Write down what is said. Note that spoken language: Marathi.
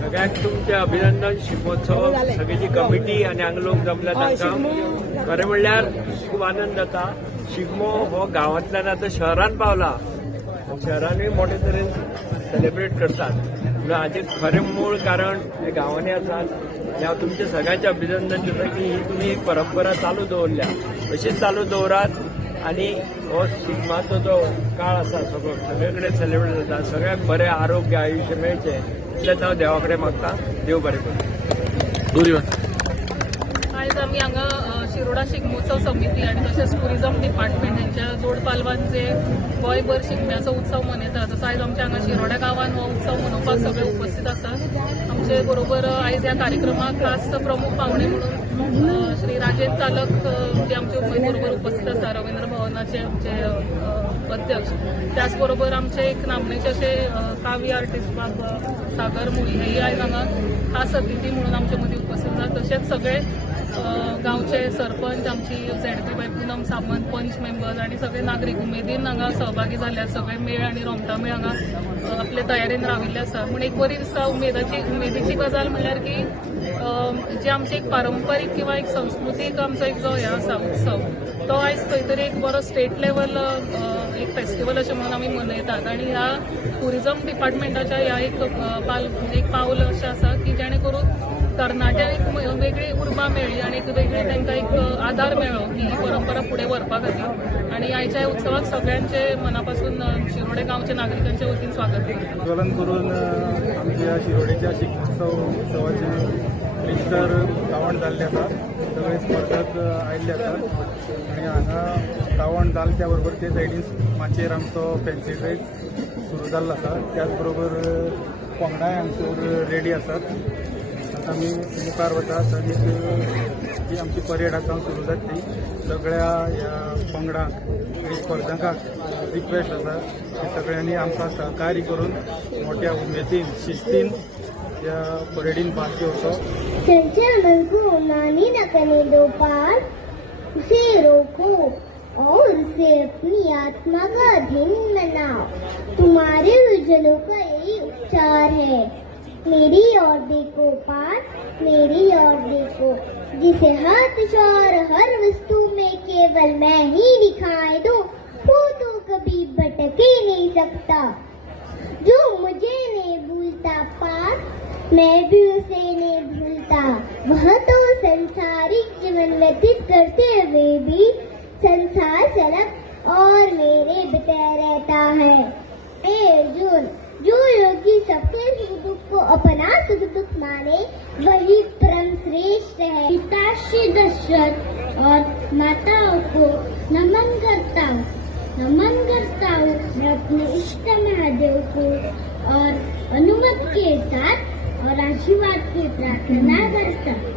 सगळ्यांक तुमचे अभिनंदन. शिगमोत्सव सगळी जी कमिटी आणि हांगा लोक जमला तांकां खरें म्हणल्यार खूब आनंद जाता. शिगमो हो गांवांतल्यान आतां शहरान पावला. शहरांनी मोठे तरेन सेलिब्रेट करतात. म्हणून हाचे खरें मूळ कारण हे गांवांनी आसात. हांव तुमचे सगळ्यांचे अभिनंदन करता की ही तुमी एक परंपरा चालू दवरल्या. अशीच चालू दवरात आणि हो शिगमाचो जो काळ आसा सगळे कडेन सेलिब्रेट जाता. सगळ्यांक बरें आरोग्य आयुश्य मेळचें इतलेंच हांव देवा कडेन मागता. देव बरें करूं. आयज आमी हांगा शिरोडा शिगमोत्सव समिती आणि तशेंच टुरिझम डिपार्टमेंट यांच्या जोड पालवांचे गोंयभर शिगम्याचो उत्सव मनयतात. तसो आयज आमच्या हांगा शिरोडा गांवांत हो उत्सव मनोवपाक सगळे उपस्थित आसात. आमचे बरोबर आयज ह्या कार्यक्रमाक खास प्रमुख पाहुणे म्हणून श्री राजेंद्र चालक जे आमचे बरोबर उपस्थित आसा, रवींद्र भवनाचे आमचे अध्यक्ष. त्याचबरोबर आमचे एक नामनेचे असे काव्य आर्टिस्ट बाब सागर मुळी हेही आयज हांगा खास अतिथी म्हणून आमचे मदीं उपस्थित आसात. तशेंच सगळे गांवचे सरपंच, आमची झेडपी बाय पूनम सामंत, पंच मेंबर्स आणि सगळे नागरीक उमेदीन हांगा सहभागी जाल्यात. सगळे मेळ आणि रोमटा मेळ हांगा आपले तयारेन राविल्ले आसा. पूण एक बरी दिसता उमेदीची गजाल म्हणल्यार की जे आमचे एक पारंपारीक किंवा एक संस्कृतीक आमचो एक जो हे आसा उत्सव तो आयज खंय तरी एक बरो स्टेट लेवल एक फेस्टिवल अशें म्हणून आमी मनयतात. आणि ह्या टुरिझम डिपार्टमेंटाच्या ह्या एक पावल अशें आसा की जेणे करून तरणाट्यांक एक वेगळी उर्बा मेळ्ळी आणि एक वेगळी तांकां एक आधार मेळ्ळो की ही परंपरा फुडें व्हरपा खातीर. आणि आयच्या ह्या उत्सवाक सगळ्यांचे मनापासून शिरोडे गांवच्या नागरिकांच्या वतीन स्वागत करता. आंदोलन करून आमच्या शिरोडेच्या उत्सवाचे रिजिस्टर कावण जाल्ले आसा. सगळे स्पर्धक आयिल्ले आसात आणि हांगा कावण जाल्या बरोबर ते सायडीन माचयेर आमचो फॅन्सी ड्रेस सुरू जाल्लो आसा. त्याच बरोबर पंगडाय हांगसर रेडी आसात. आता आमी मुखार वता. सगळी जी आमची परेड आसा सुरू जातली. सगळ्या ह्या पंगडांक आणि स्पर्धकांक रिक्वेस्ट आसा की सगळ्यांनी आमकां सहकार्य करून मोठ्या उमेदीन शिस्तीन या परेडीन भाग घेवचो. चंचल को मानी न करने दो पार, उसे रोको और उसे अपनी आत्मा का अधीन बनाओ. तुम्हारे उलझनों का यही उपचार है. मेरी ओर देखो पार, मेरी ओर देखो. जिसे हाथ और हर वस्तु में केवल मैं ही दिखाई दूं, वो तो कभी भटक ही नहीं सकता. जो मुझे नहीं भूलता पार, मैं भी उसे नहीं भूलता. वह तो संसारिक जीवन व्यतीत करते हुए भी संसार सड़क और मेरे भीतर रहता है. अर्जुन, जो योगी सबके सुख दुख को अपना सुख दुख माने वही परम श्रेष्ठ है. पिता श्री दशरथ और माताओं को नमन करता हूँ मैं अपने इष्ट महादेव को और अनुमति के साथ और आशीर्वाद की प्रार्थना करता हूँ.